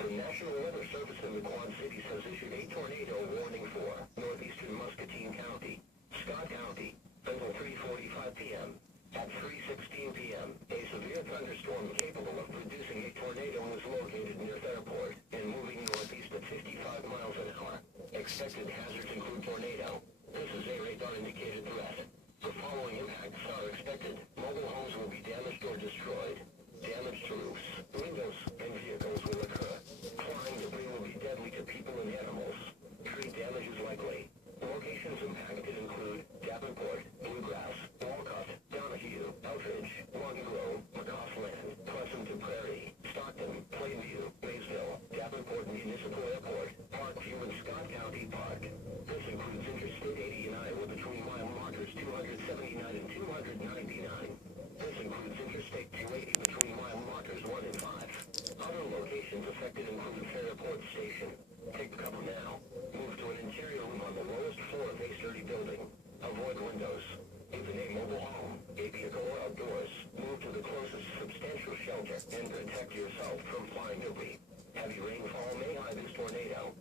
The National Weather Service in the Quad Cities has issued a tornado warning for northeastern Muscatine County, Scott County, until 3:45 p.m. At 3:16 p.m., a severe thunderstorm capable of producing a tornado was located near Fairport and moving northeast at 55 miles an hour. Expected hazards include tornado. This is a radar-indicated threat. The following impacts are expected. Mobile homes will be damaged or destroyed. Damage to roofs, windows, and vehicles will occur. Flying debris will be deadly to people and animals. Tree damage is likely. Locations impacted include Davenport, Bluegrass, Walcott, Donahue, Elkridge, Long Grove, McCausland, Pleasant Prairie, Stockton, Plainview, Maysville, Davenport Municipal Airport, Parkview, and Scott County Park. This includes Interstate 80 in Iowa between mile markers 279 and 299. This includes Interstate 280 between mile markers 1 and 5. Other locations affected include Fairport Station. Take cover now. Move to an interior room on the lowest floor of a sturdy building. Avoid windows. If in a mobile home, a vehicle, or outdoors, move to the closest substantial shelter and protect yourself from flying debris. Heavy rainfall may hide this tornado.